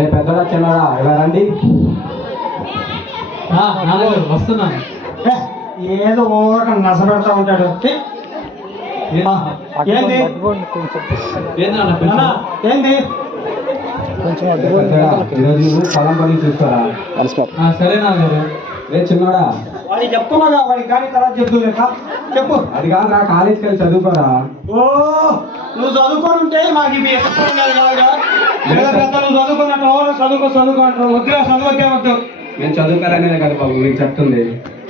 ఏ పెద్దడా చిన్నడా ఇలా రండి వస్తున్నాను. ఏ, ఏదో ఊరక నస పెడతా ఉంటాడు ఏంది? ఏంది? ఈరోజు నువ్వు పొలం పని చూసుకోరా ఆ, సరే నాన్నగారు. ఏ చిన్నడా? వాడి చెప్తున్నాగా వాడి కానీ తర్వాత చెప్తూ లేక? చెప్పు. అది కాదురా కాలేజీకి వెళ్ళి చదువుకోరా? ఓ నువ్వు చదువుకొని ఉంటే మాకు ఇవి ఎక్కడ ఉండేది కాదుగా లేదా పెద్ద నువ్వు చదువుకున్నట్టు ఓ, చదువుకో చదువుకో అంటావు వద్దురా చదువుకే వద్దు. నేను చదువుకోవాలనేది కదా బాబు మీకు చెప్తుంది.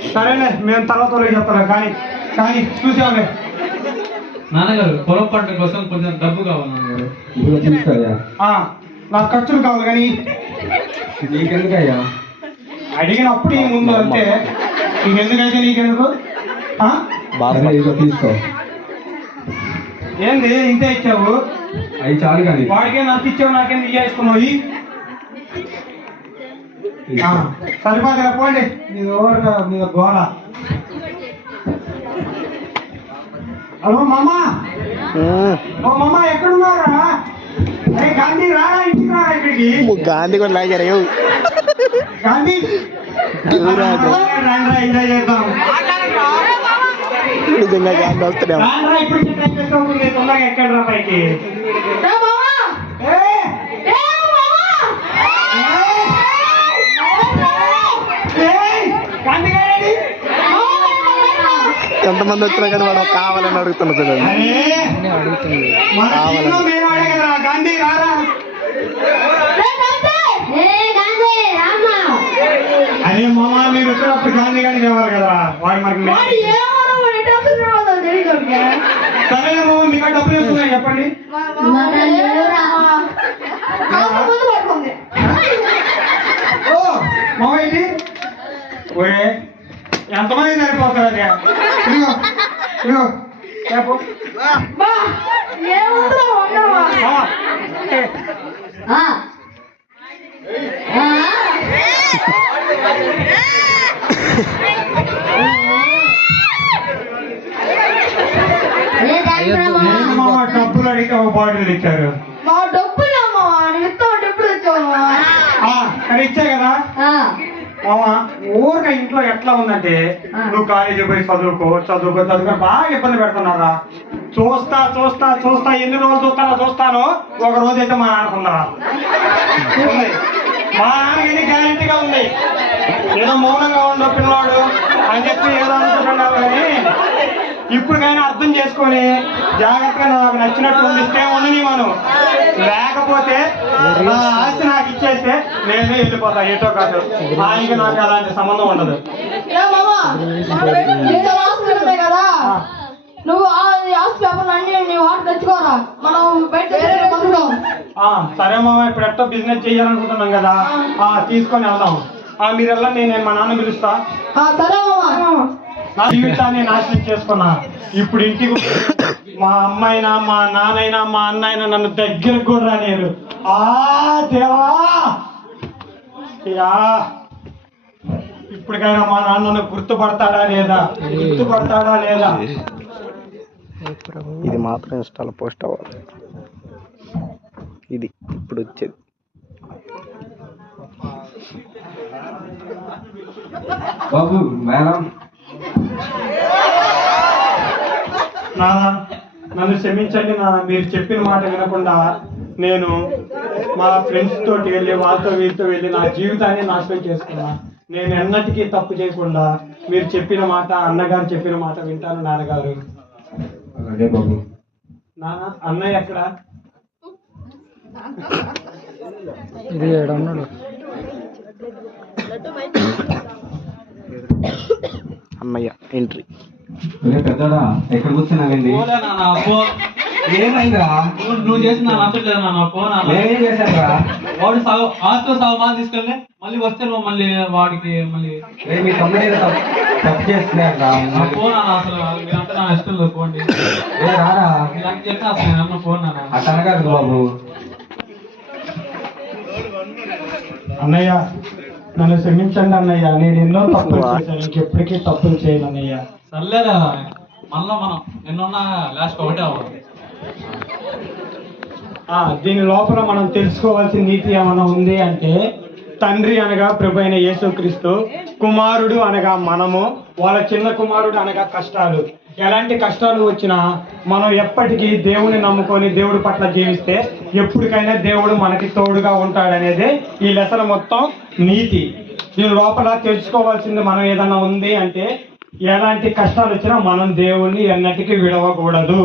సరేలే మేము తర్వాత వాళ్ళకి చెప్తాను కానీ కానీ చూసావులే నాన్నగారు పొలం పంట కోసం కొంచెం డబ్బు కావాలి నాన్నగారు? ఇప్పుడు తీసుకోయా ఆ, నాకు ఖర్చులు కావాలి కానీ. నీకెందుకయ్యా? అడిగినప్పుడు ఈ ముందు అంతే నీకెందుకైతే నీకెందుకు? ఆ? సరే, ఇదిగో తీసుకో. ఏంది ఇంతే ఇచ్చావు? అవి చాలు కానీ. వాడికే నాకు ఇచ్చావు నాకేం ఇచ్చేసుకున్నావు సరిపోతుందా పోండి. మీ ఓరగా మీ గోల. హలో మామ. ఓ మామ ఎక్కడున్నారా అరే గాంధీ రారా ఇంటికి రారా ఇక్కడికి? గాంధీ కూడా లాగారు. ఏవ్. గాంధీ రాండ్రా ఎంజాయ్ చేద్దాం. నిజంగా గాంధీ వస్తున్నాం రాండ్రా ఇప్పుడు తొందరగా ఎక్కండి పైకి ఏ! ఏయ్! గాంధీ గారేడి? ఎంతమంది వచ్చినా కానీ వాడు కావాలని అడుగుతున్నా చూడండి అరే మన మామ మీరు వచ్చినప్పుడు గాంధీ తేవాలి కదా వాడు మనకి మామ మీకు డబ్బులు చెప్పండి ఓ మామ ఇది ఒరే ఎంతమంది సరిపోతారు అది ఇదిగో ఇదిగో చెప్పు మామ ఏ, ఏంటి మామ డబ్బులు అడిగితే ఒక బాటిల్ ఇచ్చారు మా డబ్బులమ్మా నువ్వు ఇస్తావు ఎప్పుడు వచ్చావు ఆ, సరే ఇచ్చా కదా మామ ఊరిక ఇంట్లో ఎట్లా ఉందంటే నువ్వు కాలేజీ పోయి చదువుకో చదువుకో చదువుకో బాగా ఇబ్బంది పెడుతున్నారా చూస్తా చూస్తా చూస్తా ఎన్ని రోజులు చూస్తానో చూస్తాను ఒక రోజు అయితే మా నాన్నకున్నారా. మా నాన్నకి గ్యారంటీగా ఉంది? ఏదో మౌనంగా ఉండో పిల్లాడు అని చెప్పి ఏదో అనుకుంటున్నావు కానీ ఇప్పటికైనా అర్థం చేసుకొని జాగ్రత్తగా నాకు నచ్చినట్టు ఉండిస్తే ఉండని మనం. లేకపోతే నా ఆస్తి నాకు ఇచ్చేస్తే నేనే వెళ్ళిపోతా ఏటో కాదు. ఆయనకి నాకు అలాంటి సంబంధం ఉండదు. నువ్వు ఆ ఆస్తి పేపర్లు అన్ని నీ వాటి తెచ్చుకోరా? మనం బయట సరే మామ ఇప్పుడు ఎట్టో బిజినెస్ చేయాలనుకుంటున్నాం కదా. ఆ. తీసుకొని వెళ్దాం. ఆ మీరు వెళ్ళండి నేను మా నాన్న పిలుస్తా. ఆ, సరే మామా. నా జీవితాన్ని నాశనం చేసుకున్నా. ఇప్పుడు ఇంటికి మా అమ్మాయినా మా నాన్నైనా మా అన్నైనా నన్ను దగ్గరకు కూడా రానియరు ఆ దేవా! యా! ఇప్పటికైనా మా నాన్న నన్ను గుర్తుపడతాడా లేదా? గుర్తుపడతాడా లేదా? ఇది మాత్రం ఇన్స్టాలో పోస్ట్ అవ్వాలి. ఇది ఇప్పుడు వచ్చేది. బాబు మేడం. నాన్న నన్ను క్షమించండి నాన్న మీరు చెప్పిన మాట వినకుండా నేను మా ఫ్రెండ్స్ తోటి వెళ్ళి వాళ్ళతో వీళ్ళతో వెళ్ళి నా జీవితాన్ని నాశనం చేసుకున్నా. నేను ఎన్నటికీ తప్పు చేయకుండా మీరు చెప్పిన మాట అన్నగారు చెప్పిన మాట వింటాను నాన్నగారు. నాన్న అన్నయ్య ఎక్కడ? ఇది ఏడన్నాడు. అమ్మయ్య ఎంట్రీ. ఒరే పెద్దడా ఎక్కడ అప్పో ఏమైందిరా? నువ్వు చేసిన నా నచ్చట్లేదు నాన్న పో నాన్న. నేనేం చేశానురా? వాడు సాగు ఆస్తో సాగు తీసుకెళ్ళి మళ్ళీ వస్తే నువ్వు మళ్ళీ వాడికి మళ్ళీ రే మీ తమ్ముడు ఏదో తప్పు తప్పు చేస్తున్నారా నా ఫోన్ అన్న అసలు మీరంతా నా ఇష్టం లేదు పోండి ఏ రారా? మీరు అంటే చెప్తే అసలు నేను అన్న ఫోన్ అట్లా బాబు. అన్నయ్య నన్ను క్షమించండి అన్నయ్య. నేను ఎన్నో తప్పులు చేశాను. ఇంకెప్పటికీ తప్పులు చేయను అన్నయ్య. సర్లేరా మళ్ళా మనం నిన్నున్న లాస్ట్ ఒకటే అవ్వాలి. ఆ, దీని లోపల మనం తెలుసుకోవాల్సిన నీతి ఏమైనా ఉంది అంటే తండ్రి అనగా ప్రభు అయిన యేసుక్రీస్తు కుమారుడు అనగా మనము వాళ్ళ చిన్న కుమారుడు అనగా కష్టాలు. ఎలాంటి కష్టాలు వచ్చినా మనం ఎప్పటికీ దేవుని నమ్ముకొని దేవుడి పట్ల జీవిస్తే ఎప్పటికైనా దేవుడు మనకి తోడుగా ఉంటాడనేదే ఈ లెసన్ మొత్తం నీతి. దీని లోపల తెలుసుకోవాల్సింది మనం ఏదైనా ఉంది అంటే ఎలాంటి కష్టాలు వచ్చినా మనం దేవుణ్ణి ఎన్నటికీ విడవకూడదు.